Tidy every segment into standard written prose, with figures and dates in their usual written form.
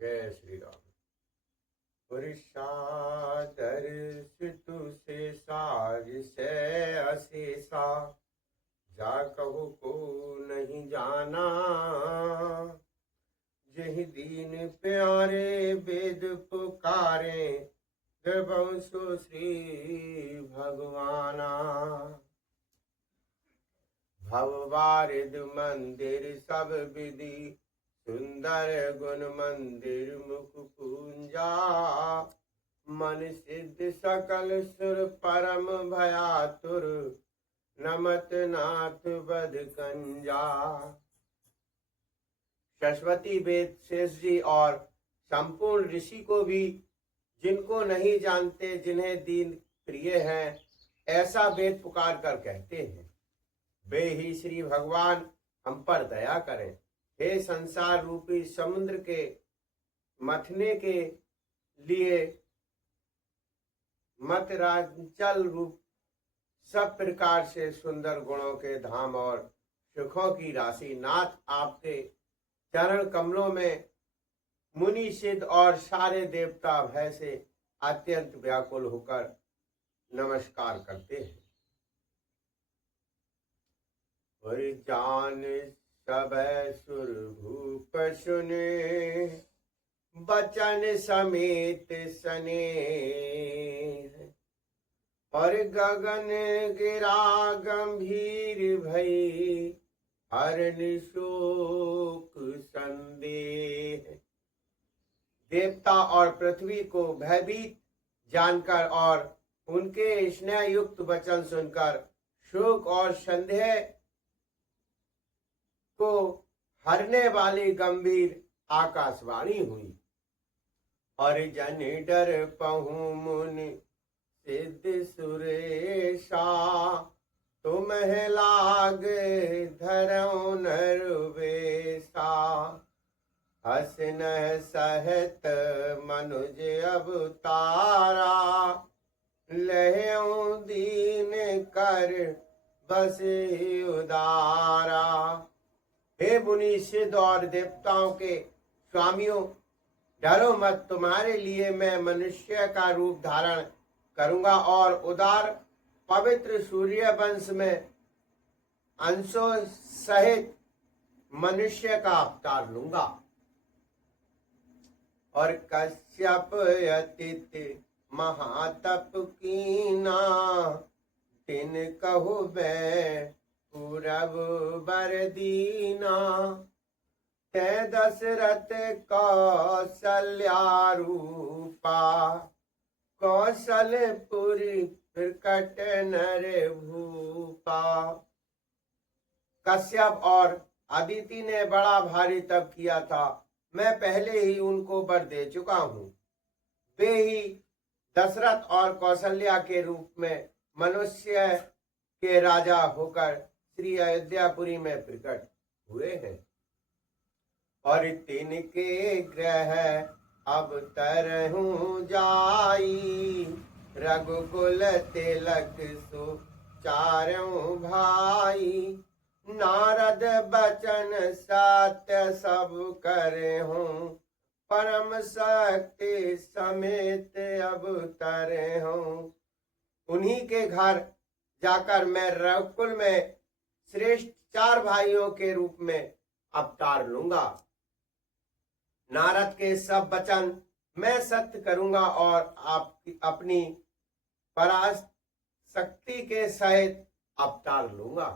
जय श्री राम। पुरुषादर सितु से साज से अशेषा, जा कहु को नहीं जाना, जहि दीन प्यारे वेद पुकारे, गर्भवसु श्री भगवाना। भववारिद मंदिर सब विधि, सुंदर गुण मंदिर मुख पूंजा, मन सिद्ध सकल सुर परम भयातुर, नमत नाथ बद कंजा। सरस्वती वेद शेष जी और संपूर्ण ऋषि को भी, जिनको नहीं जानते, जिन्हें दीन प्रिय है, ऐसा वेद पुकार कर कहते हैं, वे ही श्री भगवान हम पर दया करें। हे संसार रूपी समुद्र के मथने के लिए मतरांचल रूप सब प्रकार से सुंदर गुणों के धाम और सुखों की राशि, नाथ आपके चरण कमलों में मुनि सिद्ध और सारे देवता भय से अत्यंत व्याकुल होकर नमस्कार करते हैं। और जान सब सुर भूप सुने, बचन समेत सने, और गगन गिरा गंभीर भई, हरन शोक संदेह। देवता और पृथ्वी को भयभीत जानकर और उनके स्नेह युक्त वचन सुनकर शोक और संदेह को हरने वाली गंभीर आकाशवाणी हुई। और जन डर पहु मुनि सिद्ध सुरेशा, तुम्हें लाग धरऊ नरवेशा, हस न सहत मनुज अवतारा, लहऊ दीन कर बस उदारा। हे मुनि सिद्ध और देवताओं के स्वामियों, डरो मत, तुम्हारे लिए मैं मनुष्य का रूप धारण करूंगा और उदार पवित्र सूर्य वंश में अंशों सहित मनुष्य का अवतार लूंगा। और कश्यप अतिथि महातप कीना, तिन कहु मैं पूरब बर दीना, ते दशरथ कौशल्या रूपा, कौशलपुरी प्रकट नर भूपा। कश्यप और अदिति ने बड़ा भारी तप किया था, मैं पहले ही उनको वर दे चुका हूँ। वे ही दशरथ और कौशल्या के रूप में मनुष्य के राजा होकर श्री अयोध्यापुरी में प्रकट हुए हैं। और तिनके ग्रह अब तरहूं जाई, रघुकुल तिलक सु चारों भाई, नारद बचन सत्य सब करे हूँ, परम शक्ति समेत अब तरे हूँ। उन्हीं के घर जाकर मैं रघुकुल में श्रेष्ठ 4 भाइयों के रूप में अवतार लूंगा। नारद के सब वचन मैं सत्य करूंगा और आपकी अपनी पराशक्ति के सहित अवतार लूंगा।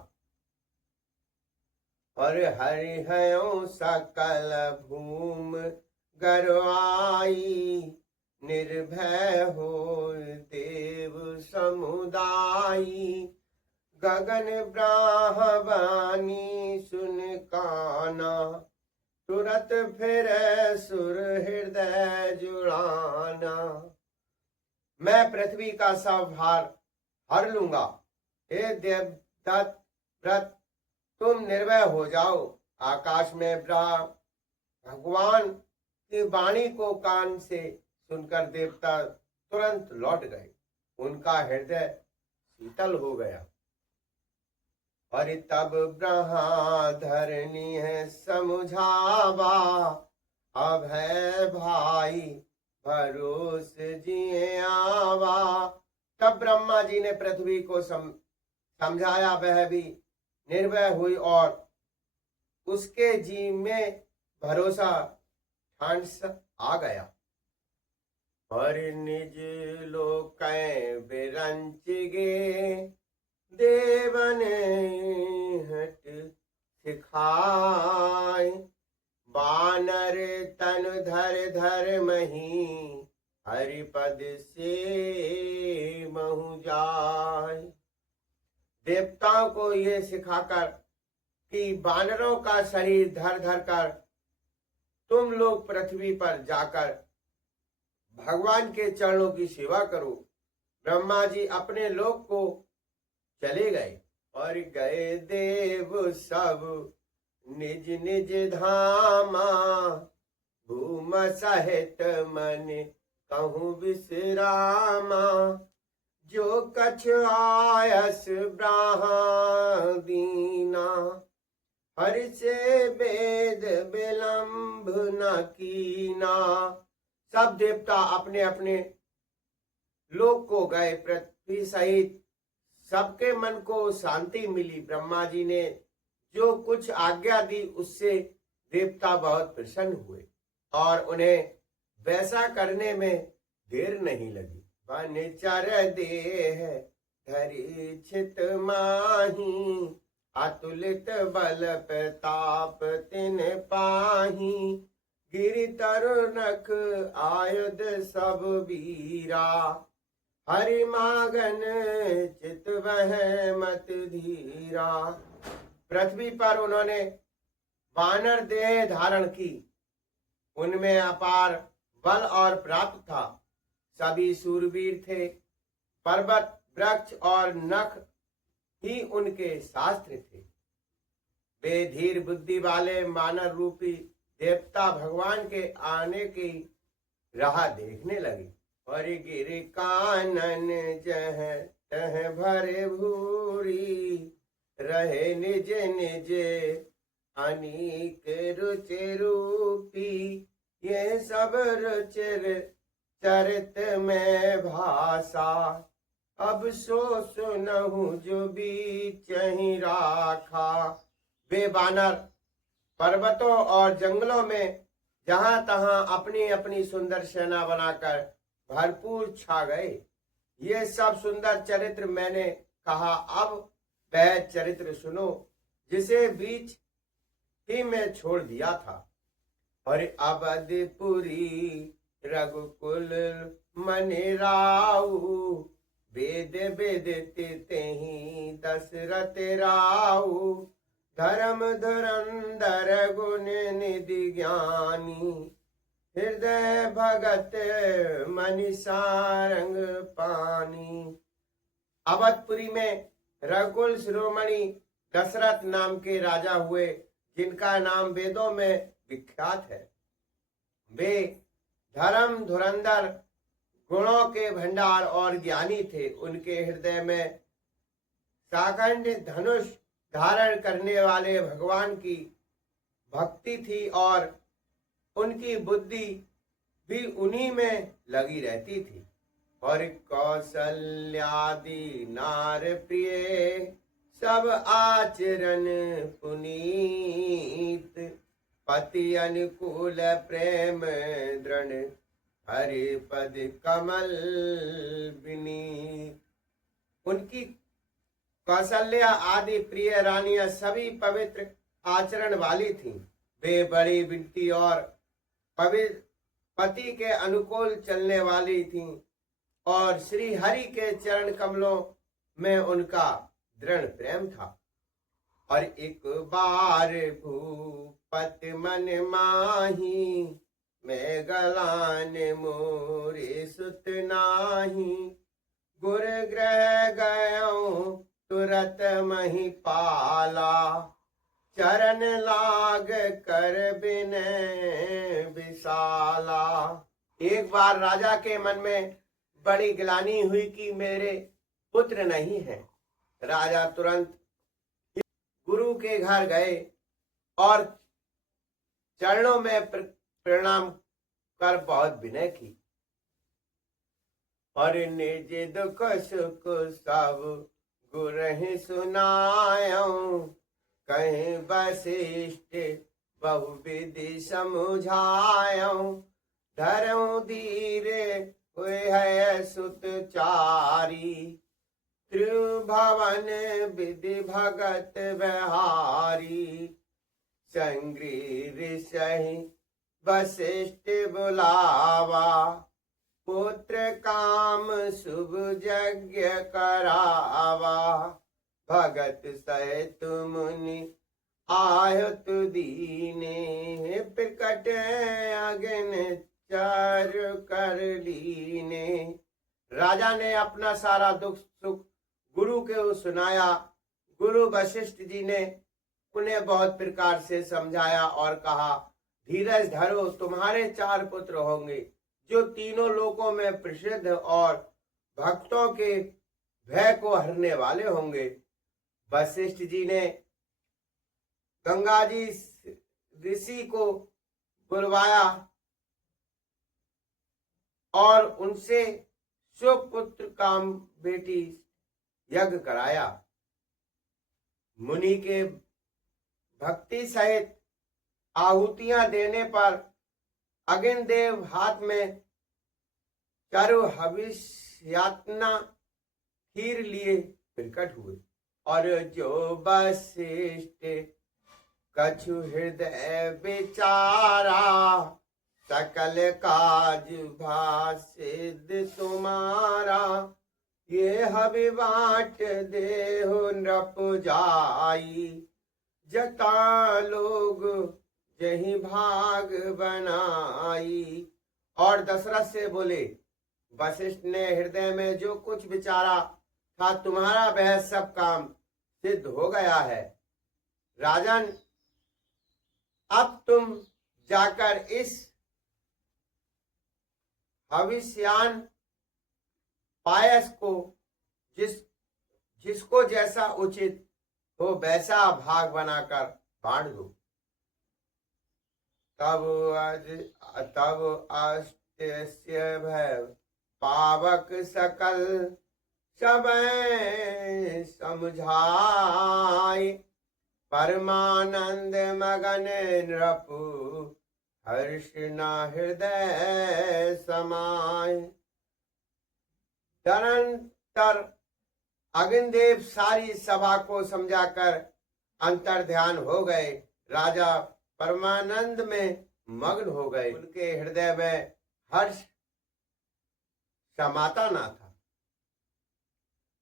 और हरिहयों सकल भूम गरवाई, निर्भय हो देव समुदायी, गगन ब्राह्मणी सुन काना, तुरत फिर सुर हृदय जुड़ाना। मैं पृथ्वी का सब भार हर लूंगा। हे देवदत्त व्रत, तुम निर्भय हो जाओ। आकाश में भगवान की वाणी को कान से सुनकर देवता तुरंत लौट गए, उनका हृदय शीतल हो गया। और तब ब्रह्मा धरनी है समझावा, अब है भाई भरोस जिए आवा। तब ब्रह्मा जी ने पृथ्वी को समझाया, वह भी निर्भय हुई और उसके जी में भरोसा ठान आ गया। और निज लोक बिरंच गे देवन हट सिखाए। बानर तन धर धर मही हरिपद से महु जाय। देवताओं को ये सिखाकर कि बानरों का शरीर धर धर कर तुम लोग पृथ्वी पर जाकर भगवान के चरणों की सेवा करो। ब्रह्मा जी अपने लोक को चले गए और गए देव सब निज निज धामा। भूम सहित मन कहूँ विश्रामा। जो कछ आयस ब्राह्मदीना हरि से वेद विलंब न कीना। सब देवता अपने अपने लोक को गए। पृथ्वी सहित सबके मन को शांति मिली। ब्रह्मा जी ने जो कुछ आज्ञा दी उससे देवता बहुत प्रसन्न हुए और उन्हें वैसा करने में देर नहीं लगी। वनचर देह धरि छित माही अतुलित बल प्रताप तिन पाही। गिरि तरु नख आयुध सब वीरा हरि मागन चित वह मत धीरा। पृथ्वी पर उन्होंने वानर देह धारण की। उनमें अपार बल और प्राप्त था। सभी सूरवीर थे। पर्वत वृक्ष और नख ही उनके शास्त्र थे। वे धीर बुद्धि वाले मानव रूपी देवता भगवान के आने की राह देखने लगे। और गिर कानन जह तह भरे भूरी रहे निज निज अनेक रुचि रूपी। ये सब रुचिर चरित में भाषा अब सो सुनहु जो बीच ही राखा। वे बानर पर्वतों और जंगलों में जहां तहां अपनी अपनी सुंदर सेना बनाकर भरपूर छा गए। ये सब सुंदर चरित्र मैंने कहा। अब वह चरित्र सुनो जिसे बीच ही में छोड़ दिया था। और अवधपुरी रघुकुल मन राऊ वेद वेदित तेहि दशरथ राऊ। धर्म धुरंधर गुण निधि ज्ञानी हृदय भगत मनि सारंग पानी। अवधपुरी में रघुकुल शिरोमणि दशरथ नाम के राजा हुए जिनका नाम वेदों में विख्यात है। वे धर्म धुरंधर गुणों के भंडार और ज्ञानी थे। उनके हृदय में साखंड धनुष धारण करने वाले भगवान की भक्ति थी और उनकी बुद्धि भी उन्हीं में लगी रहती थी। और कौशल्यादि नार प्रिय सब आचरण पुनीत। पति अनुकूल प्रेम दृढ़ हरि पद कमल विनीत। उनकी कौशल्या आदि प्रिय रानियां सभी पवित्र आचरण वाली थीं। वे बड़ी विनती और पवित्र पति के अनुकूल चलने वाली थीं और श्री हरि के चरण कमलों में उनका दृढ़ प्रेम था। और एक बार भूपत मन माही मैं गलान मोरे सुत नाही। गुर ग्रह गयो तुरत मही पाला चरण लाग कर बिनय विशाला। एक बार राजा के मन में बड़ी गिलानी हुई कि मेरे पुत्र नहीं है। राजा तुरंत गुरु के घर गए और चरणों में प्रणाम कर बहुत विनय की और निज दुख सुख सब गुरहि सुनायऊं। कहीं वशिष्ठ बहुविधि समुझायऊं। धरऊं धीरे हुए है सुत चारी। त्रिभुवन विधि भगत बहारी। संग्री सही वशिष्ठ बुलावा। पुत्र काम शुभ यज्ञ करावा। भगत सहित मुनि आयत दीने। प्रकट अगन चार कर लीने। राजा ने अपना सारा दुख सुख गुरु के सुनाया। गुरु वशिष्ठ जी ने उन्हें बहुत प्रकार से समझाया और कहा, धीरज धरो, तुम्हारे 4 पुत्र होंगे जो तीनों लोकों में प्रसिद्ध और भक्तों के भय को हरने वाले होंगे। वशिष्ठ जी ने गंगा जी ऋषि को बुलवाया और उनसे सुपुत्र काम बेटी यज्ञ कराया। मुनि के भक्ति सहित आहुतियां देने पर अग्नि देव हाथ में चारु हविष्यातना खीर लिए प्रकट हुए और जो वशिष्ठ कछु हृदय विचारा। सकल काज भासिद तुम्हारा। ये हवि बाट देहो नृप जाई। जता लोग जही भाग बनाई। और दशरथ से बोले, वशिष्ठ ने हृदय में जो कुछ विचारा था तुम्हारा वह सब काम सिद्ध हो गया है। राजन, अब तुम जाकर इस हविष्यान पायस को जिसको जैसा उचित हो वैसा भाग बनाकर बांट दो। तब अष्टस्य भय पावक सकल सब समझाए। परमानंद मगन नृपु हर्ष न हृदय समाय। तदनंतर अग्निदेव सारी सभा को समझाकर अंतर ध्यान हो गए। राजा परमानंद में मग्न हो गए। उनके हृदय में हर्ष समाता ना था।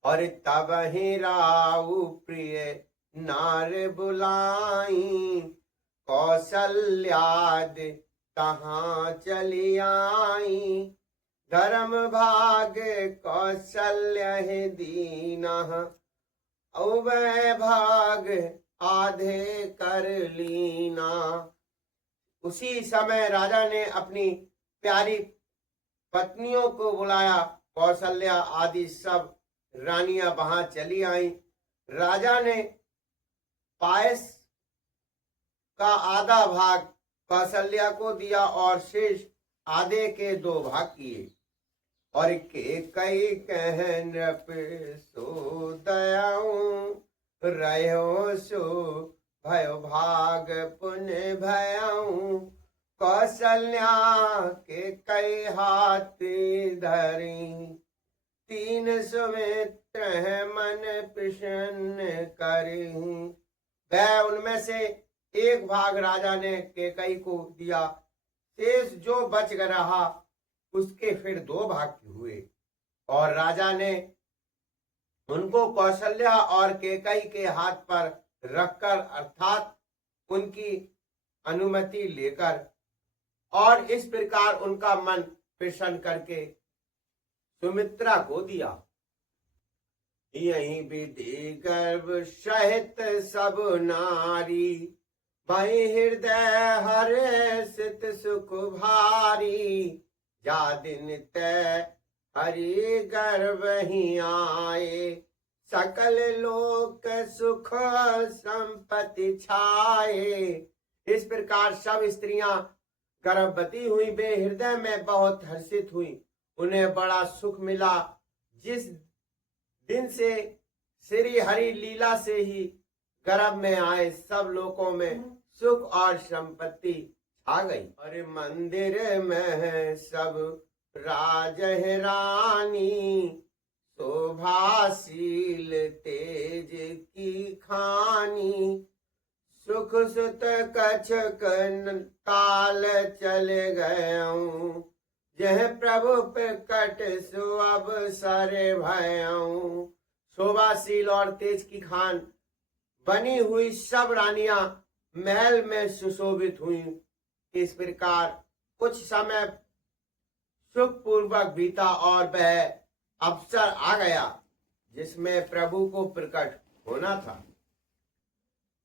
और तब ही राउ प्रिय नार बुलाई। कौशल्याद तहाँ चली आई। धर्म भाग कौशल्य दीना। वह भाग आधे कर लीना। उसी समय राजा ने अपनी प्यारी पत्नियों को बुलाया। कौशल्या आदि सब रानियां वहां चली आई। राजा ने पायस का आधा भाग कौशल्या को दिया और शेष आधे के 2 भाग किए। और के कई कह नृप सो दयाऊं। रहो सो भयो भाग पुण्य भयाऊं। कौशल्या के कई हाथ धरी। 3 सुमित्र मन प्रसन्न करी। वह उनमें से 1 भाग राजा ने केकई को दिया। शेष जो बच रहा उसके फिर 2 भाग हुए। और राजा ने उनको कौशल्या और केकई के हाथ पर रखकर अर्थात उनकी अनुमति लेकर और इस प्रकार उनका मन प्रसन्न करके सुमित्रा को दिया। यही विधि गर्भ सहित सब नारी। वही हृदय हर्षित सुख भारी। जा दिन तय हरि गर्भ ही आए। सकल लोक सुख संपत्ति छाए। इस प्रकार सब स्त्रियां गर्भवती हुई वे हृदय में बहुत हर्षित हुई। उन्हें बड़ा सुख मिला। जिस दिन से श्री हरि लीला से ही गर्भ में आए, सब लोगों में सुख और संपत्ति आ गई। और मंदिर में सब राज रानी, शोभाशील तेज की खानी। सुख सुत कछक काल चल गयऊं, जह प्रभु प्रकट सो अवसर भयऊं। शोभाशील और तेज की खान बनी हुई सब रानियां महल में सुशोभित हुई। इस प्रकार कुछ समय सुख पूर्वक बीता और वह अवसर आ गया जिसमें प्रभु को प्रकट होना था।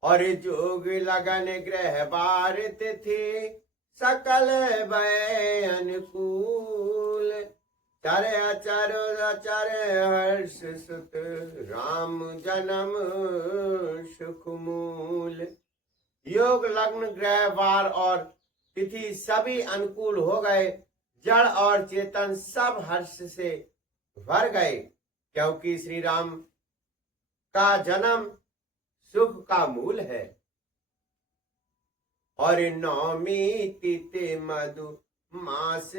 और जोग लगन ग्रह बारित थे, सकल भय अनुकूल। चर अचर अचर हर्ष सुत, राम जन्म सुख मूल। योग लग्न ग्रह वार और तिथि सभी अनुकूल हो गए। जड़ और चेतन सब हर्ष से भर गए, क्योंकि श्री राम का जन्म सुख का मूल है। और नौमी तिथि मधु मास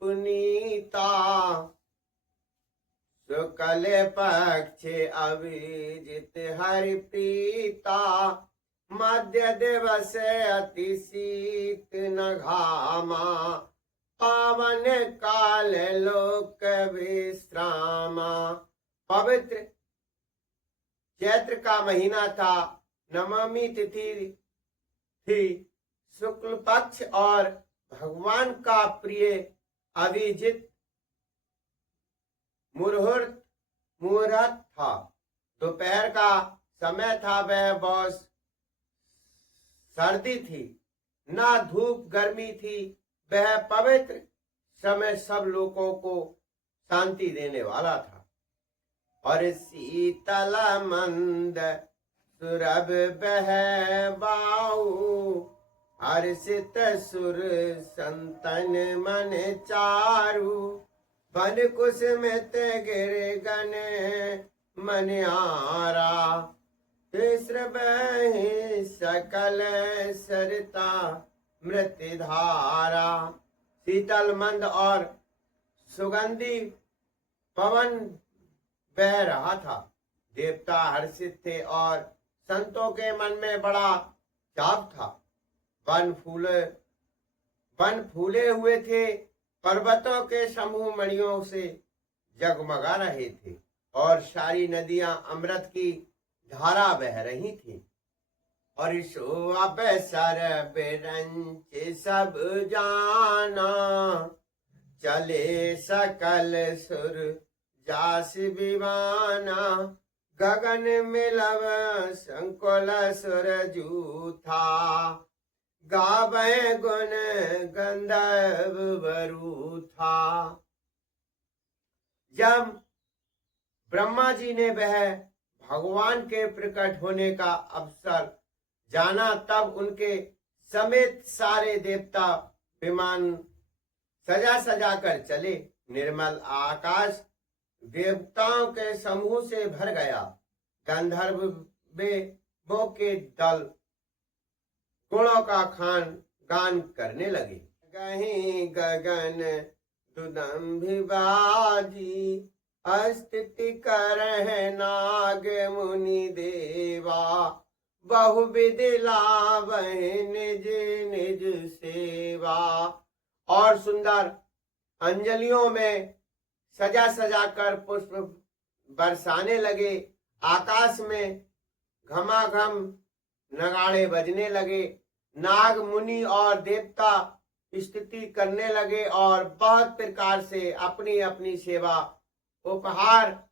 पुनीता, शुक्ल पक्ष अभिजित हरि प्रीता। मध्य दिवस अति शीत न घामा, पावन काल लोक विश्रामा। पवित्र चैत्र का महीना था। नवमी तिथि थी। शुक्ल पक्ष और भगवान का प्रिय अभिजित मुहूर्त था। दोपहर का समय था। वह बहुत सर्दी थी, ना धूप गर्मी थी। वह पवित्र समय सब लोगों को शांति देने वाला था। और शीतल मंद सुरभ बह बाऊ, हर्षित सुर संतन मन चारु। बन कुसुमित गिर गन मन आरा, तीसर बहि सकल सरिता मृत्यु धारा। शीतल मंद और सुगंधी पवन बह रहा था। देवता हर्षित थे और संतों के मन में बड़ा चाप था। वन फूले हुए थे। पर्वतों के समूह मणियों से जगमगा रहे थे और सारी नदियां अमृत की धारा बह रही थी। और सो अवसर बिरंच सब जाना, चले सकल सुर जास विमाना। गगन मिलव संकुल सुर जूथा, गावे गुण गंधर्व वरू था। जब ब्रह्मा जी ने वह भगवान के प्रकट होने का अवसर जाना, तब उनके समेत सारे देवता विमान सजा सजा कर चले। निर्मल आकाश देवताओं के समूह से भर गया। गंधर्वों के दल गुणों का गान करने लगे। कहीं गगन दुदंभिबाजी, अस्तिति करह नाग मुनि देवा। बहुविध लावह निज निज सेवा। और सुंदर अंजलियों में सजा सजा कर पुष्प बरसाने लगे। आकाश में घमाघम नगाड़े बजने लगे। नाग मुनि और देवता स्तुति करने लगे और बहुत प्रकार से अपनी अपनी सेवा उपहार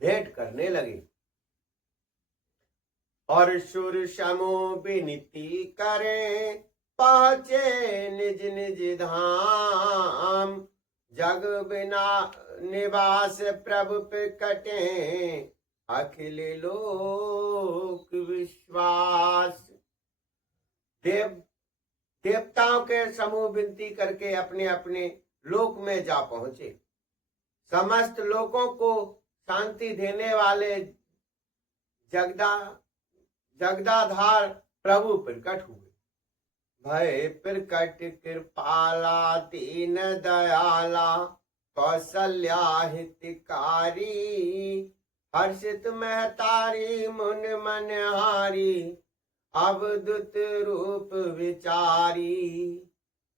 भेंट करने लगे। और सुर समूह विनती करें, पहुंचे निज निज धाम। जग बिना निवास प्रभु प्रकटे, अखिल लोक विश्वास। देवताओं के समूह विनती करके अपने अपने लोक में जा पहुंचे। समस्त लोकों को शांति देने वाले जगदाधार प्रभु प्रकट हुए। भय प्रकट कृपाला दीन दयाला कौशल्या हितकारी हर्षित महतारी मुन मनहारी अवधुत रूप विचारी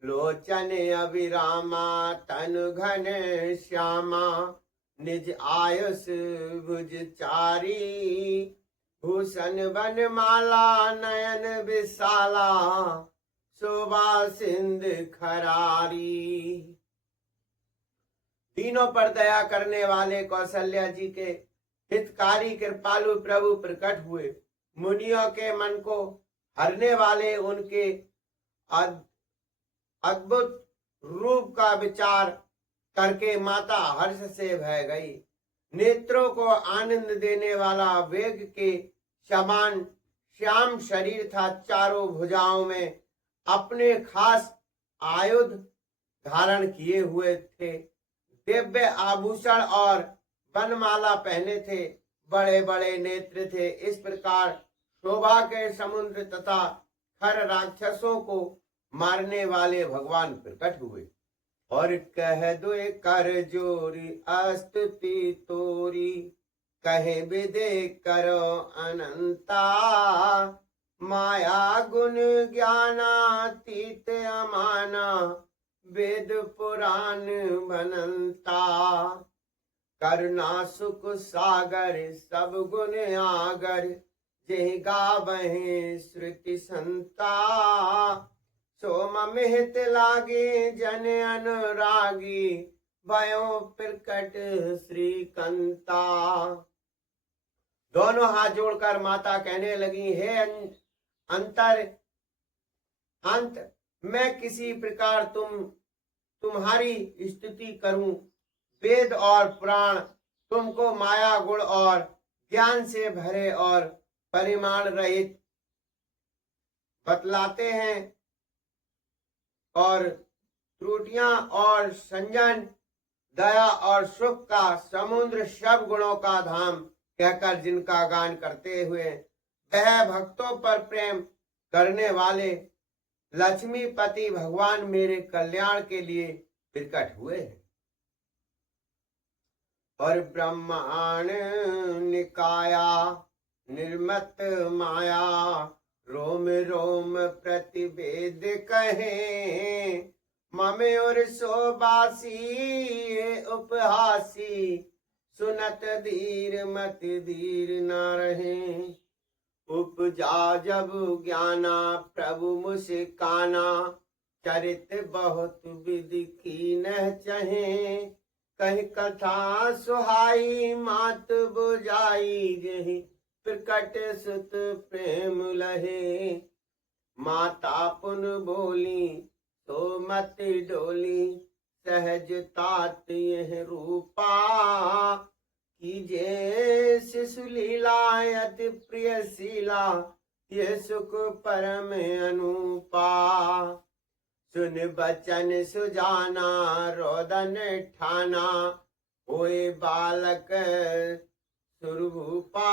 लोचन अविरामा तनु घन श्यामा निज आयुष भुज चारी भूषण बनमाला नयन विशाला शोभा सिंध खरारी। तीनों पर दया करने वाले कौशल्या जी के हितकारी कृपालु प्रभु प्रकट हुए। मुनियों के मन को हरने वाले उनके अद्भुत रूप का विचार करके माता हर्ष से बह गई। नेत्रों को आनंद देने वाला वेग के समान श्याम शरीर था। चारों भुजाओं में अपने खास आयुध धारण किए हुए थे। दिव्य आभूषण और बनमाला पहने थे। बड़े बड़े नेत्र थे। इस प्रकार शोभा के समुद्र तथा खर राक्षसों को मारने वाले भगवान प्रकट हुए। और कह दो कर जोरी अस्तुति तोरी कहे विदे करो अनंता माया गुण ज्ञानातीत अमाना वेद पुराण बनंता करुणा सुख सागर सब गुण आगर जेहि गावहि श्रुति संता सोम मिहित लागे जन अनुरागी भयो प्रकट श्री कंता। दोनों हाथ जोड़कर माता कहने लगी, हे अंत मैं किसी प्रकार तुम्हारी स्तुति करूं। वेद और पुराण तुमको माया गुण और ज्ञान से भरे और परिमाण रहित बतलाते हैं और त्रुटियां और संजन दया और सुख का समुद्र सब गुणों का धाम कहकर जिनका गान करते हुए वह भक्तों पर प्रेम करने वाले लक्ष्मीपति भगवान मेरे कल्याण के लिए प्रकट हुए हैं। और ब्रह्मांड निकाया निर्मत माया रोम रोम प्रतिवेद कहे ममे और सोबासी उपहासी सुनत धीर मत धीर न रहे उपजा जब ज्ञाना प्रभु मुस्काना चरित बहुत विधि की न चहे कहीं कथा सुहाई मात बुझाई जही प्रकट सुत प्रेम लहे माता पुन बोली तो मत डोली सहज तात यह रूपा कीजे शिशु लीला अति प्रिय शीला ये सुख परम अनुपा सुन बचन सुजाना रोदन ठाना ओए बालक सुरभूपा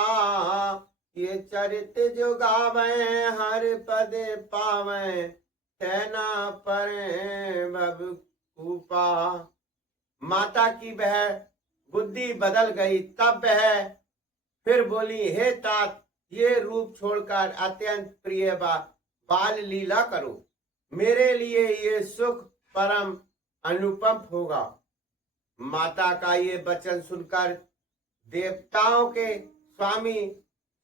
ये चरित जो गावे हर पद पावे तेना पर भव कूपा। माता की वह बुद्धि बदल गई। तब वह फिर बोली, हे तात ये रूप छोड़कर अत्यंत प्रिय बाल लीला करो। मेरे लिए ये सुख परम अनुपम होगा। माता का ये वचन सुनकर देवताओं के स्वामी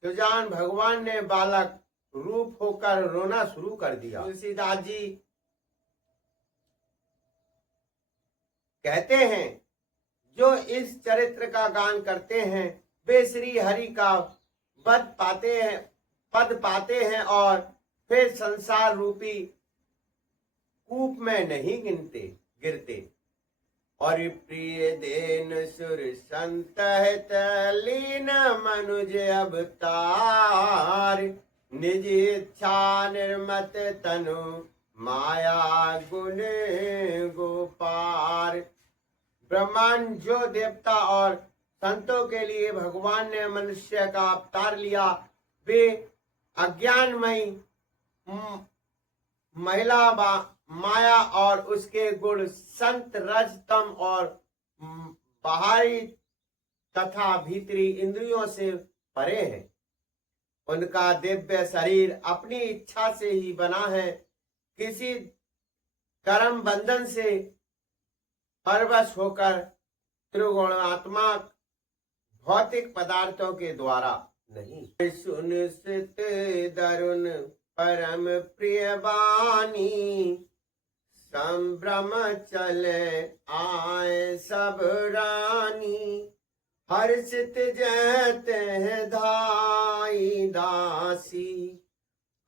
सुजान भगवान ने बालक रूप होकर रोना शुरू कर दिया। तुलसीदास जी कहते हैं, जो इस चरित्र का गान करते हैं वे श्री हरि का पद पाते हैं और फिर संसार रूपी कूप में नहीं गिरते। और प्रिय देन सुर संत लीन मनुज अवतार निज इच्छा निर्मत तनु माया गुण गोपार। ब्रह्मांड जो देवता और संतों के लिए भगवान ने मनुष्य का अवतार लिया, वे अज्ञानमयी महिला माया और उसके गुण संत रजतम और बाहरी तथा भीतरी इंद्रियों से परे हैं। उनका दिव्य शरीर अपनी इच्छा से ही बना है, किसी कर्म बंधन से परवश होकर त्रिगुणात्मक भौतिक पदार्थों के द्वारा नहीं। सुनिश्चित दरुण परम प्रिय बानी, संभ्रम चले आए सब रानी। हर्षित जयते हैं धाई दासी,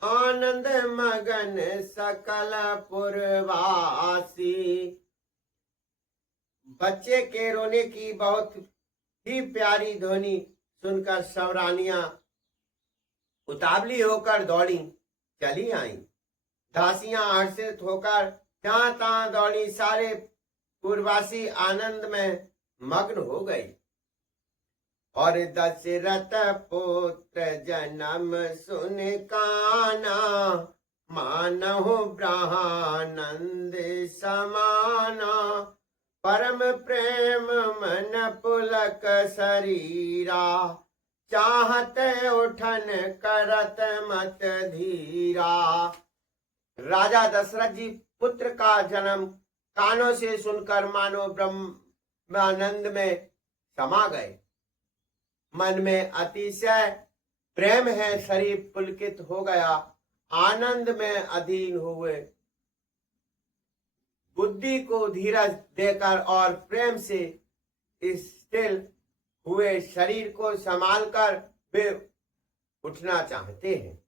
आनंद मगन सकल पुरवासी। बच्चे के रोने की बहुत ही प्यारी ध्वनि सुनकर सब रानियां उतावली होकर दौड़ी चली आईं। दासियां हर्षित होकर जहां तहां दौड़ी, सारे पूर्ववासी आनंद में मग्न हो गए। और दशरथ पुत्र जन्म सुन काना, मानहु ब्रह्मानंद समाना। परम प्रेम मन पुलक शरीरा, चाहत उठन करत मत धीरा। राजा दशरथ जी पुत्र का जन्म कानों से सुनकर मानो ब्रह्मानंद में समा गए। मन में अतिशय प्रेम है, शरीर पुलकित हो गया, आनंद में अधीन हुए। बुद्धि को धीरज देकर और प्रेम से स्थिर हुए शरीर को संभालकर वे उठना चाहते हैं।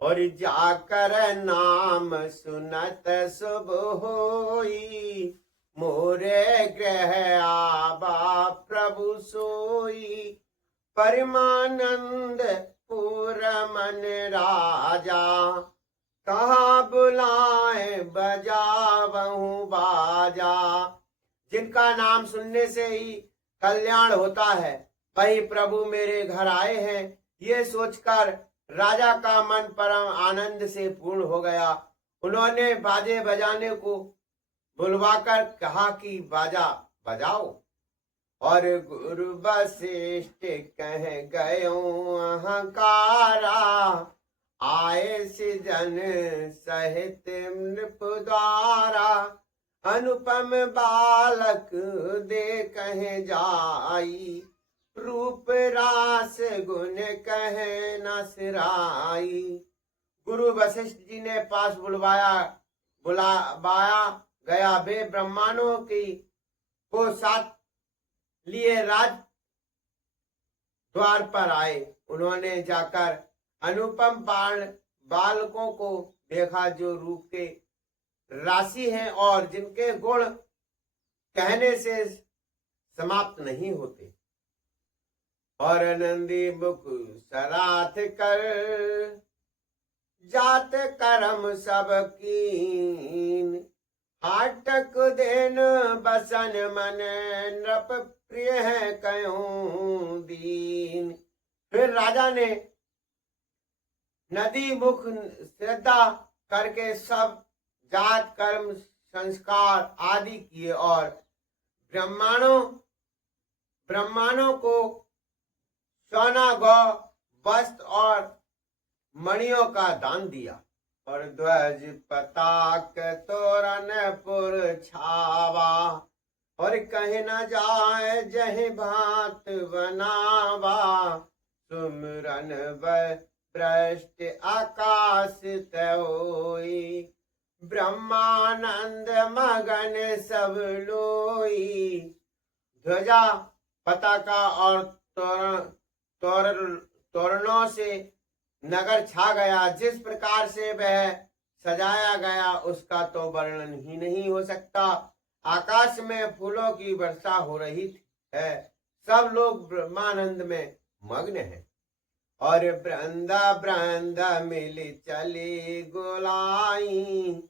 और जाकर नाम सुनत शुभ होई, मोरे ग्रह आबा प्रभु सोई। परमानंद पूर मन राजा, कहा बुलाए बजावहु बाजा। जिनका नाम सुनने से ही कल्याण होता है, वही प्रभु मेरे घर आए हैं, ये सोचकर राजा का मन परम आनंद से पूर्ण हो गया। उन्होंने बाजे बजाने को बुलवाकर कहा कि बाजा बजाओ। और गुरु वशिष्ठ कह गयो अहंकारा, आए सृजन सहित नृपद्वारा। अनुपम बालक दे कहे जाई, रूप रास गुण कहे न सिराई। गुरु वशिष्ठ जी ने पास बुलाया गया। वे ब्राह्मणों की को साथ लिए राज द्वार पर आए। उन्होंने जाकर अनुपम बालकों को देखा, जो रूप के राशि हैं और जिनके गुण कहने से समाप्त नहीं होते। और नंदी मुख सराथ कर, जात कर्म सब कीन। हाटक देन बसन मन, नृप प्रिय है कयूं दीन। फिर राजा ने नदी मुख श्रद्धा करके सब जात कर्म संस्कार आदि किए और ब्राह्मणों को सोना गौ वस्त्र और मणियों का दान दिया। और ध्वज पताक तोरण पुर छावा, और कहीं न जाए जहि भात बनावा। सुमरन भ्रष्ट आकाश तोई, ब्रह्मानंद मगन सब लोई। ध्वजा पताका और तोरणों से नगर छा गया। जिस प्रकार से वह सजाया गया उसका तो वर्णन ही नहीं हो सकता। आकाश में फूलों की वर्षा हो रही है, सब लोग ब्रह्मानंद में मग्न हैं। और वृंद वृंद मिल चली गुलाई,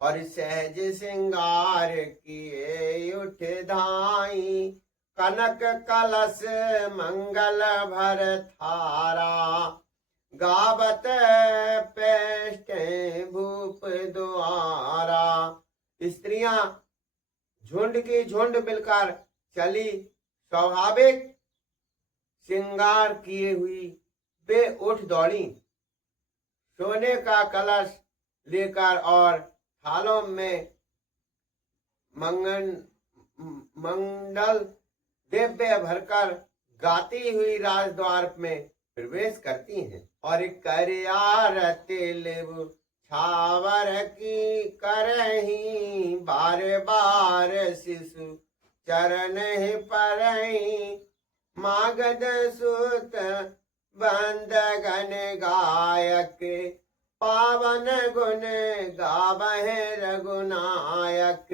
और सहज श्रृंगार किए उठ धाई, कनक कलश मंगल भर थारा, गावत पेष्टे भूप द्वारा। स्त्रियां झुंड की झुंड मिलकर चली, स्वाभाविक श्रृंगार किए हुई वे उठ दौड़ी, सोने का कलश लेकर और थालों में मंडल दिव्य भरकर गाती हुई राजद्वार में प्रवेश करती हैं। और करयारती लिव छावर की करही, बार बार शिशु चरण ही परही, मागध सुत बंद गण गायक, पावन गुण गावहे रघुनायक।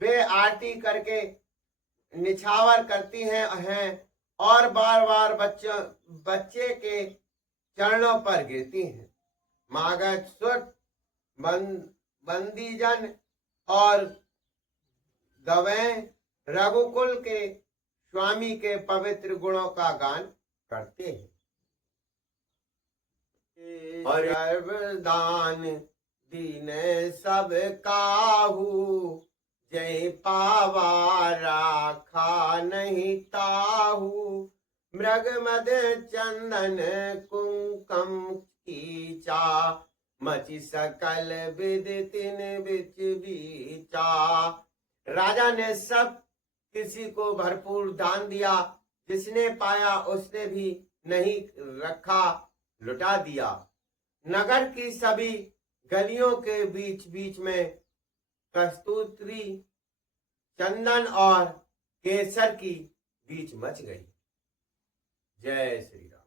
वे आरती करके निछावर करती हैं और बार बार बच्चे के चरणों पर गिरती हैं। मागध सुत बंदीजन और गवें रघुकुल के स्वामी के पवित्र गुणों का गान करते हैं। और गर्भदान दीन सब काहू, जय पावा राखा नहीं ताहू, मृग मद चंदन कुंकम कीचा, मचि सकल विद तिन बिच बीचा। राजा ने सब किसी को भरपूर दान दिया, जिसने पाया उसने भी नहीं रखा, लुटा दिया। नगर की सभी गलियों के बीच बीच में कस्तूरी, चंदन और केसर की बीच मच गई। जय श्री राम।